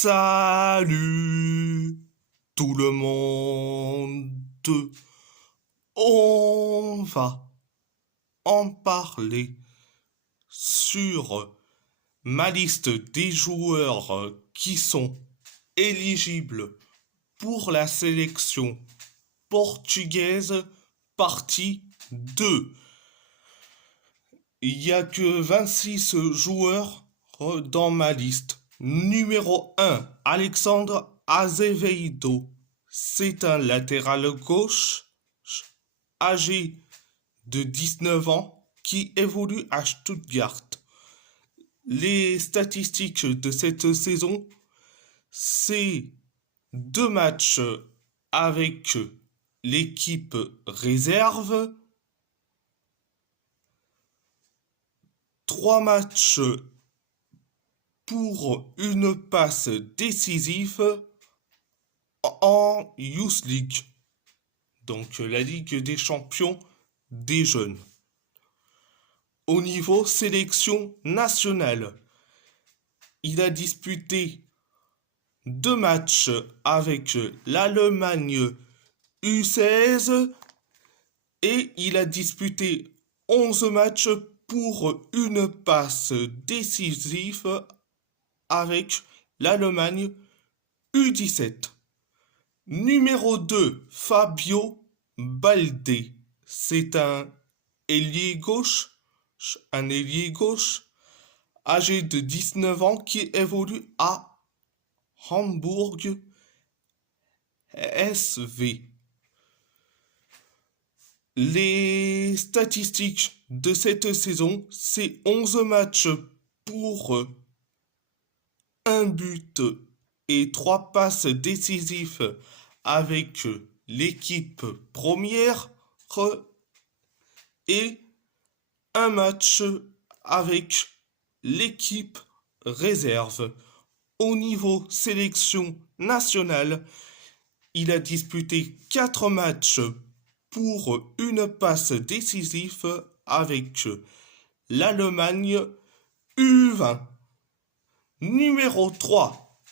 Salut tout le monde. On va en parler sur ma liste des joueurs qui sont éligibles pour la sélection portugaise, partie 2. Il n'y a que 26 joueurs dans ma liste. Numéro 1, Alexandre Azevedo. C'est un latéral gauche âgé de 19 ans qui évolue à Stuttgart. Les statistiques de cette saison, c'est 2 matchs avec l'équipe réserve, 3 matchs pour une passe décisive en Youth League, donc la Ligue des champions des jeunes. Au niveau sélection nationale, il a disputé 2 matchs avec l'Allemagne U16 et il a disputé 11 matchs pour une passe décisive avec l'Allemagne U17. Numéro 2, Fabio Balde. C'est un ailier gauche, âgé de 19 ans qui évolue à Hamburg SV. Les statistiques de cette saison, c'est 11 matchs pour 1 but et 3 passes décisives avec l'équipe première et 1 match avec l'équipe réserve. Au niveau sélection nationale, il a disputé 4 matchs pour une passe décisive avec l'Allemagne U20. Numéro 3,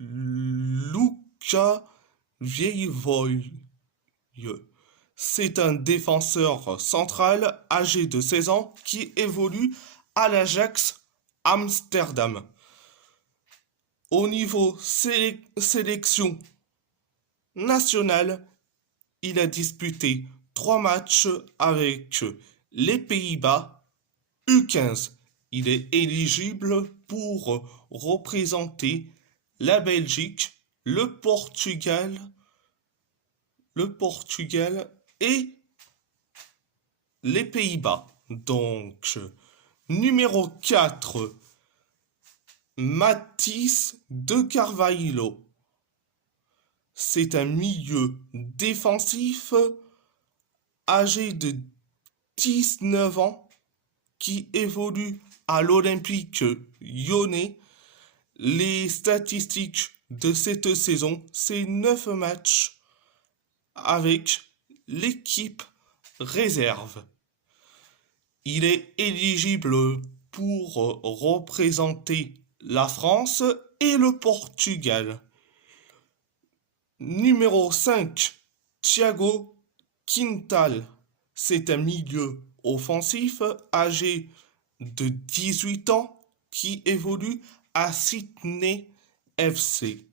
Luca Vievoy. C'est un défenseur central âgé de 16 ans qui évolue à l'Ajax Amsterdam. Au niveau sélection nationale, il a disputé 3 matchs avec les Pays-Bas U15. Il est éligible pour représenter la Belgique, le Portugal et les Pays-Bas. Donc, numéro 4, Mathis de Carvalho. C'est un milieu défensif âgé de 19 ans qui évolue à l'Olympique Lyonnais. Les statistiques de cette saison, c'est 9 matchs avec l'équipe réserve. Il est éligible pour représenter la France et le Portugal. Numéro 5, Thiago Quintal. C'est un milieu offensif âgé de 18 ans qui évolue à Sydney FC.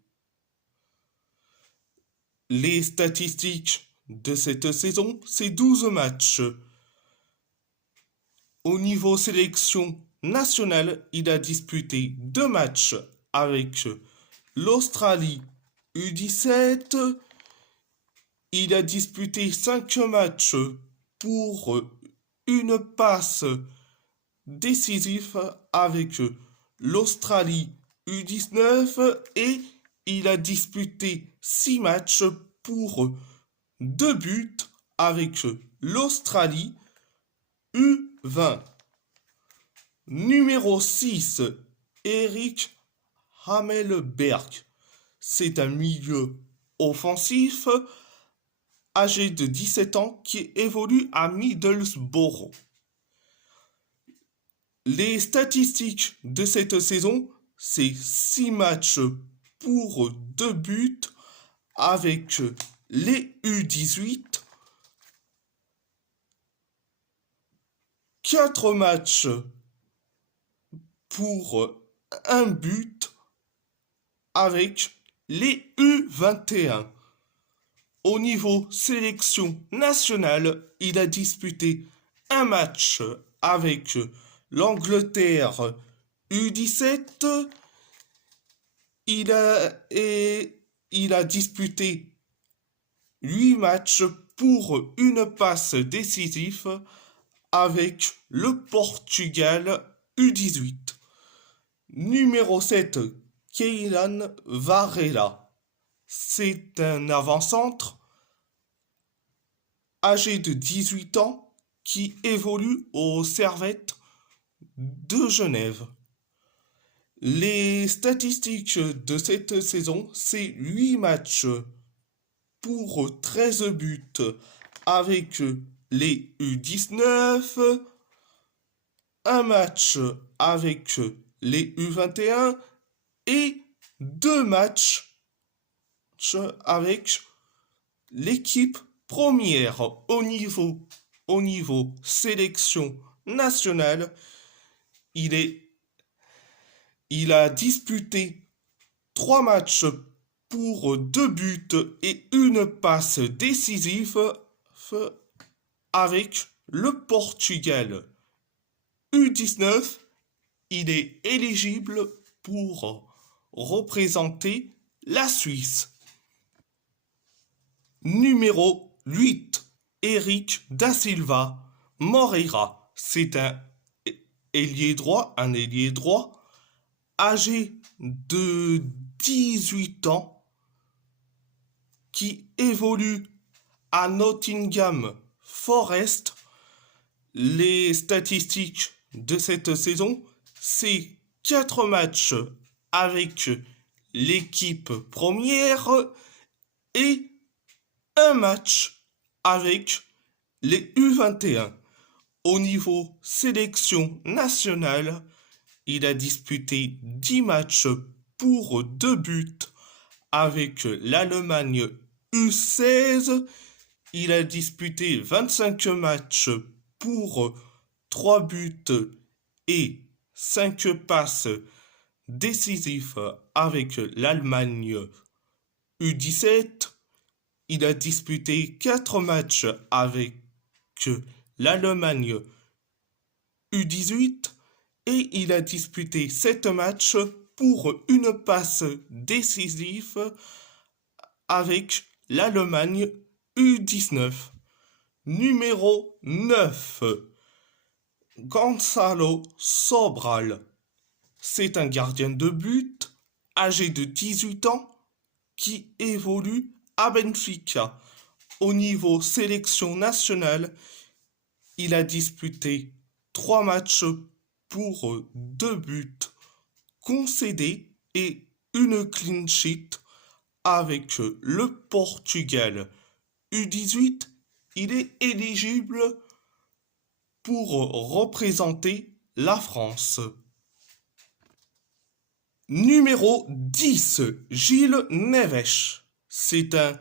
Les statistiques de cette saison, c'est 12 matchs. Au niveau sélection nationale, il a disputé 2 matchs avec l'Australie U17. Il a disputé 5 matchs pour une passe décisive avec l'Australie U19 et il a disputé 6 matchs pour 2 buts avec l'Australie U20. Numéro 6, Eric Hamelberg. C'est un milieu offensif âgé de 17 ans qui évolue à Middlesbrough. Les statistiques de cette saison, c'est 6 matchs pour 2 buts avec les U18. 4 matchs pour 1 but avec les U21. Au niveau sélection nationale, il a disputé un match avec l'Angleterre U17. Il a disputé 8 matchs pour une passe décisive avec le Portugal U18. Numéro 7, Keilan Varela. C'est un avant-centre âgé de 18 ans qui évolue au Servette de Genève. Les statistiques de cette saison, c'est 8 matchs pour 13 buts avec les U19, un match avec les U21 et 2 matchs avec l'équipe première au niveau sélection nationale. Il a disputé 3 matchs pour 2 buts et une passe décisive avec le Portugal U19. Il est éligible pour représenter la Suisse. Numéro 8, Eric Da Silva Moreira. C'est un ailier droit, âgé de 18 ans qui évolue à Nottingham Forest. Les statistiques de cette saison, c'est 4 matchs avec l'équipe première et un match avec les U21. Au niveau sélection nationale, il a disputé 10 matchs pour 2 buts avec l'Allemagne U16. Il a disputé 25 matchs pour 3 buts et 5 passes décisives avec l'Allemagne U17. Il a disputé 4 matchs avec l'Allemagne U18 et il a disputé 7 matchs pour une passe décisive avec l'Allemagne U19. Numéro 9, Gonzalo Sobral. C'est un gardien de but âgé de 18 ans qui évolue à Benfica. Au niveau sélection nationale, il a disputé 3 matchs pour 2 buts concédés et une clean sheet avec le Portugal U18. Il est éligible pour représenter la France. Numéro 10, Gilles Neves. C'est un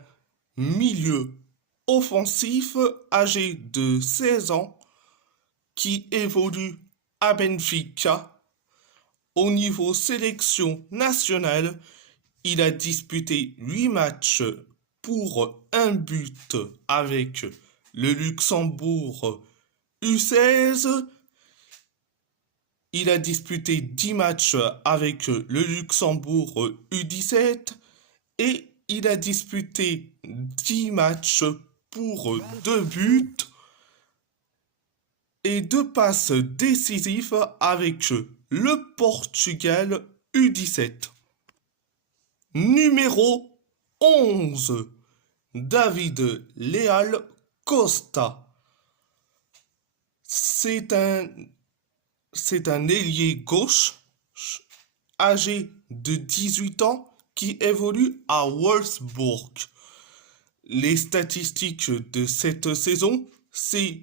milieu offensif âgé de 16 ans qui évolue à Benfica. Au niveau sélection nationale, il a disputé 8 matchs pour 1 but avec le Luxembourg U16. Il a disputé 10 matchs avec le Luxembourg U17 et il a disputé 10 matchs pour 2 buts et 2 passes décisives avec le Portugal U17. Numéro 11, David Leal Costa. C'est un ailier gauche âgé de 18 ans qui évolue à Wolfsburg. Les statistiques de cette saison, c'est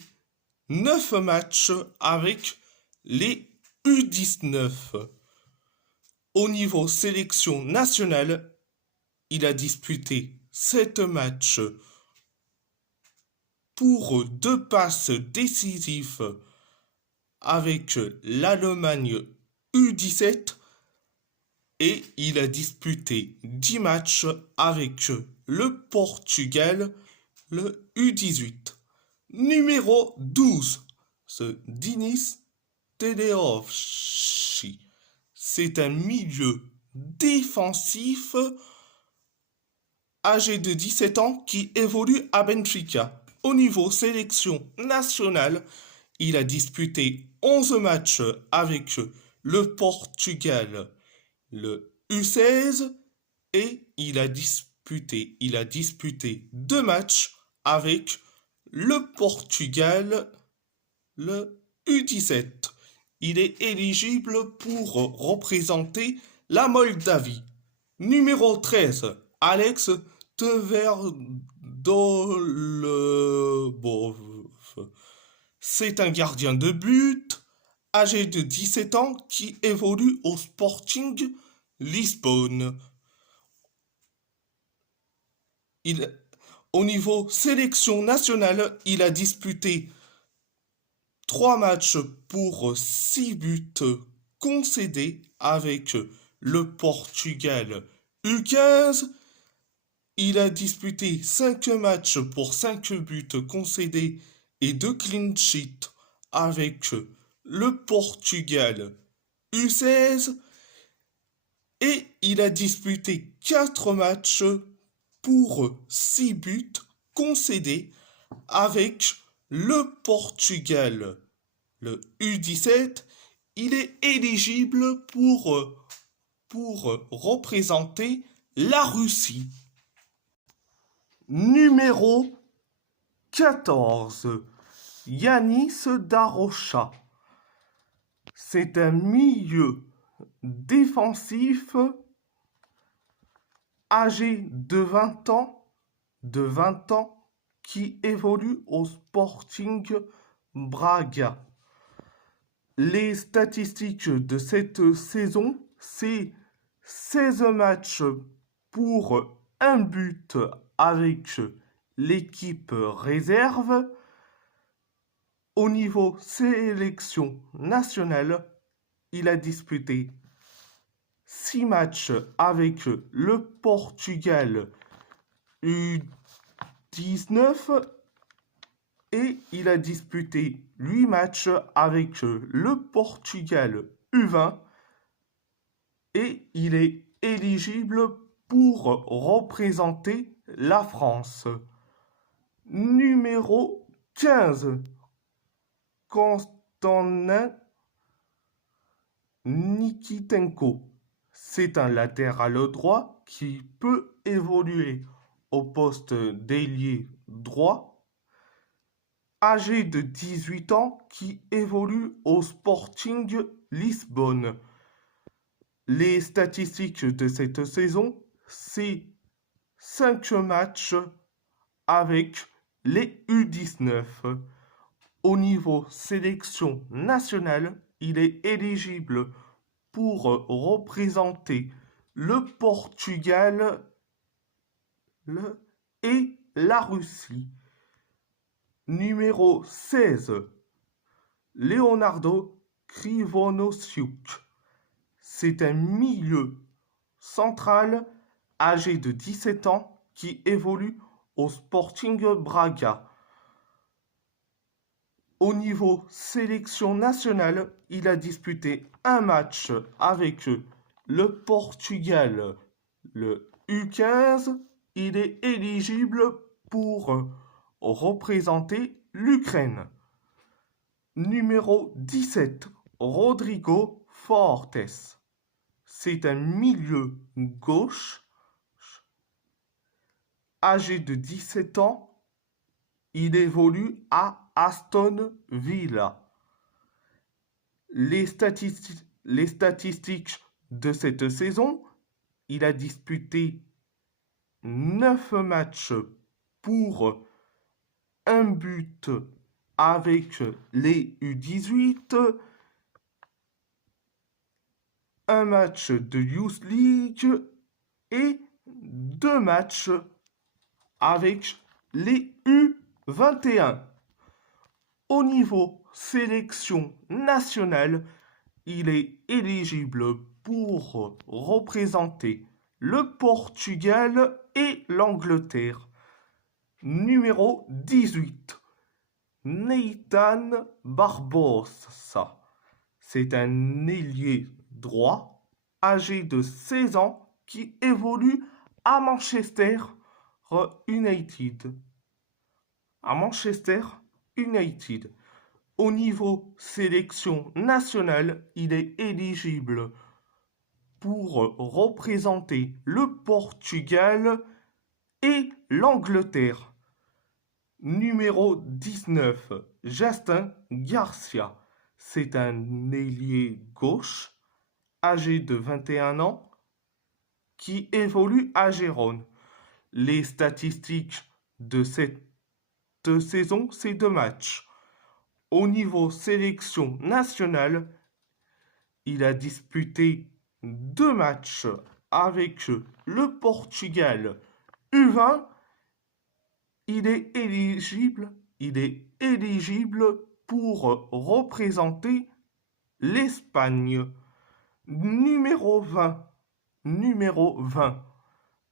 9 matchs avec les U19. Au niveau sélection nationale, il a disputé 7 matchs pour 2 passes décisives avec l'Allemagne U17 et il a disputé 10 matchs avec le Portugal, le U18. Numéro 12, ce Dinis Teleovci. C'est un milieu défensif âgé de 17 ans qui évolue à Benfica. Au niveau sélection nationale, il a disputé 11 matchs avec le Portugal, le U16 et il a disputé 2 matchs avec le Portugal, le U17. Il est éligible pour représenter la Moldavie. Numéro 13, Alex Tverdolbov. C'est un gardien de but âgé de 17 ans qui évolue au Sporting Lisbonne. Au niveau sélection nationale, il a disputé 3 matchs pour 6 buts concédés avec le Portugal U15. Il a disputé 5 matchs pour 5 buts concédés et 2 clean sheets avec le Portugal U16. Et il a disputé 4 matchs pour 6 buts concédés avec le Portugal, le U17. Il est éligible pour représenter la Russie. Numéro 14, Yanis Darocha. C'est un milieu défensif âgé de 20 ans qui évolue au Sporting Braga. Les statistiques de cette saison, c'est 16 matchs pour 1 but avec l'équipe réserve. Au niveau sélection nationale, il a disputé 6 matchs avec le Portugal U19 et il a disputé 8 matchs avec le Portugal U20 et il est éligible pour représenter la France. Numéro 15, Konstantin Nikitenko. C'est un latéral droit qui peut évoluer au poste d'ailier droit, âgé de 18 ans qui évolue au Sporting Lisbonne. Les statistiques de cette saison, c'est 5 matchs avec les U19. Au niveau sélection nationale, il est éligible pour représenter le Portugal et la Russie. Numéro 16, Leonardo Krivonosiuk. C'est un milieu central âgé de 17 ans qui évolue au Sporting Braga. Au niveau sélection nationale, il a disputé 1 match avec le Portugal, le U15. Il est éligible pour représenter l'Ukraine. Numéro 17, Rodrigo Fortes. C'est un milieu gauche âgé de 17 ans. Il évolue à Aston Villa. Les statistiques de cette saison, il a disputé 9 matchs pour 1 but avec les U18 un match de Youth League et 2 matchs avec les U21. Au niveau sélection nationale, il est éligible pour représenter le Portugal et l'Angleterre. Numéro 18, Nathan Barbosa. C'est un ailier droit âgé de 16 ans qui évolue à Manchester United. À Manchester United. Au niveau sélection nationale, il est éligible pour représenter le Portugal et l'Angleterre. Numéro 19, Justin Garcia. C'est un ailier gauche, âgé de 21 ans, qui évolue à Gérone. Les statistiques de cette saison, c'est 2 matchs. Au niveau sélection nationale, il a disputé 2 matchs avec le Portugal U20. Il est éligible pour représenter l'Espagne. Numéro 20,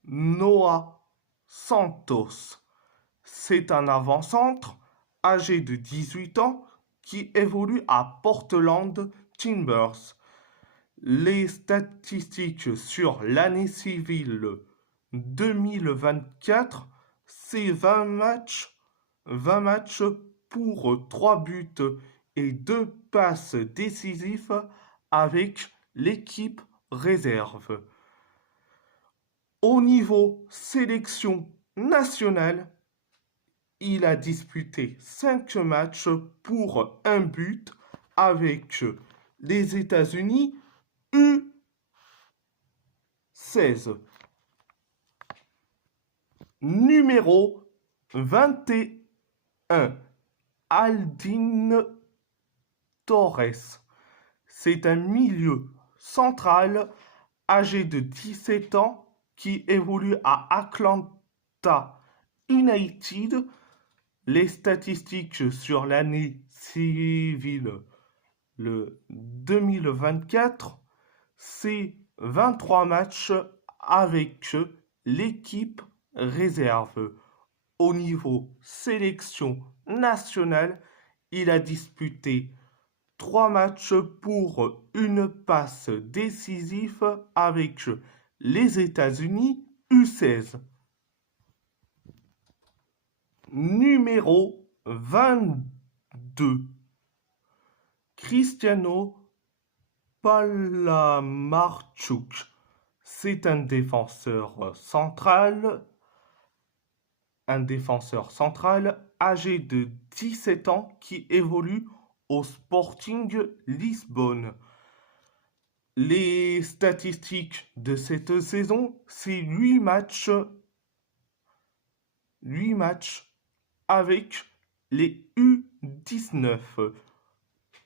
Noah Santos. C'est un avant-centre âgé de 18 ans qui évolue à Portland Timbers. Les statistiques sur l'année civile 2024, c'est 20 matchs pour 3 buts et 2 passes décisives avec l'équipe réserve. Au niveau sélection nationale, il a disputé 5 matchs pour 1 but avec les États-Unis U16. Numéro 21, Aldin Torres. C'est un milieu central âgé de 17 ans qui évolue à Atlanta United. Les statistiques sur l'année civile le 2024, c'est 23 matchs avec l'équipe réserve. Au niveau sélection nationale, il a disputé 3 matchs pour 1 passe décisive avec les États-Unis U16. Numéro 22, Cristiano Palamarchuk. C'est un défenseur central âgé de 17 ans qui évolue au Sporting Lisbonne. Les statistiques de cette saison, c'est 8 matchs avec les U19.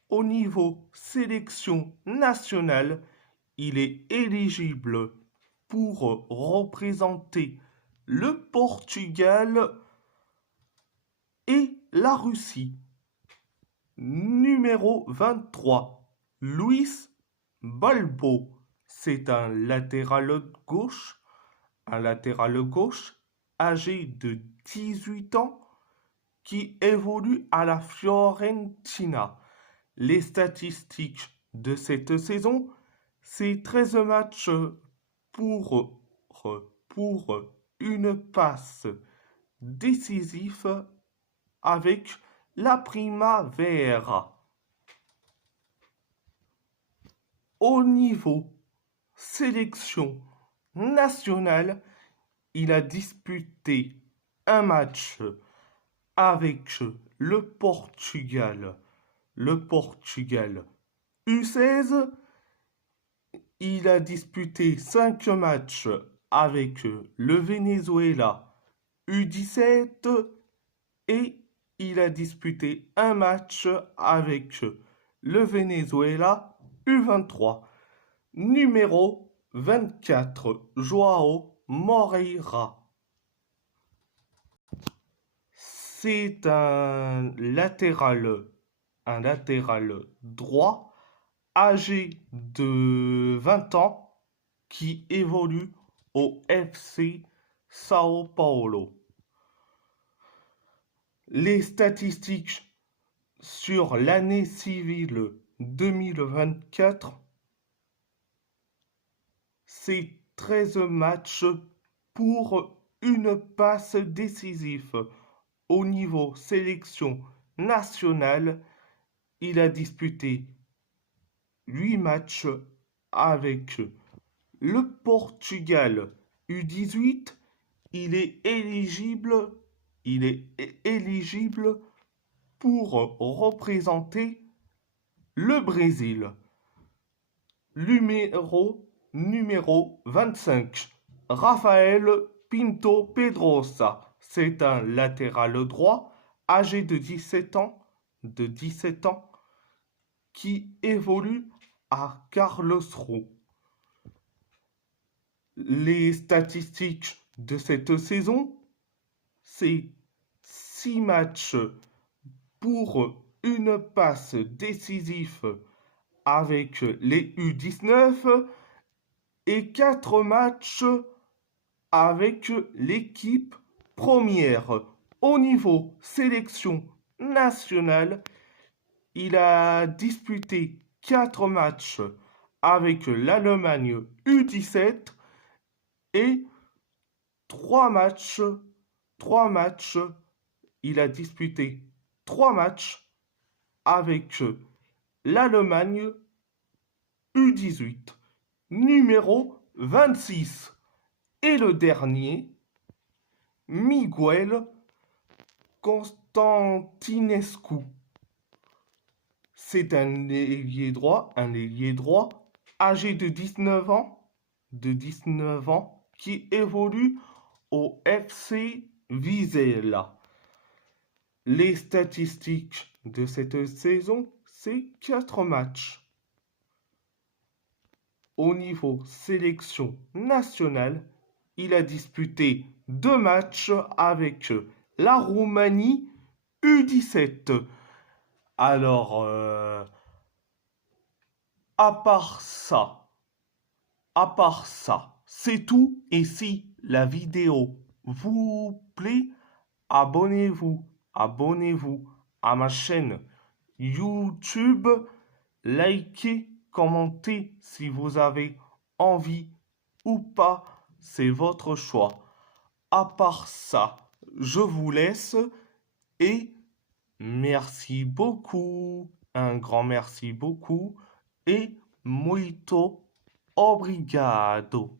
Au niveau sélection nationale, il est éligible pour représenter le Portugal et la Russie. Numéro 23, Luis Balbo. C'est un latéral gauche âgé de 18 ans qui évolue à la Fiorentina. Les statistiques de cette saison, c'est 13 matchs pour 1 passe décisive avec la Primavera. Au niveau sélection nationale, il a disputé 1 match avec le Portugal U16. Il a disputé 5 matchs avec le Venezuela U17 et il a disputé 1 match avec le Venezuela U23. Numéro 24, Joao Moreira. C'est un latéral droit âgé de 20 ans qui évolue au FC Sao Paulo. Les statistiques sur l'année civile 2024, c'est 13 matchs pour une passe décisive. Au niveau sélection nationale, il a disputé 8 matchs avec le Portugal U18. Il est éligible pour représenter le Brésil. Numéro 25, Rafael Pinto Pedrosa. C'est un latéral droit âgé de 17 ans qui évolue à Karlsruhe. Les statistiques de cette saison, c'est 6 matchs pour une passe décisive avec les U19 et 4 matchs avec l'équipe première. Au niveau sélection nationale, il a disputé 4 matchs avec l'Allemagne U17 et 3 matchs, il a disputé 3 matchs avec l'Allemagne U18. Numéro 26. Et le dernier, Miguel Constantinescu. C'est un ailier droit âgé de 19 ans, qui évolue au FC Vizela. Les statistiques de cette saison, c'est 4 matchs. Au niveau sélection nationale, il a disputé 2 matchs avec la Roumanie U17. Alors, à part ça, c'est tout. Et si la vidéo vous plaît, abonnez-vous à ma chaîne YouTube, likez, commentez si vous avez envie ou pas, c'est votre choix. À part ça, je vous laisse et merci beaucoup, un grand merci beaucoup et muito obrigado.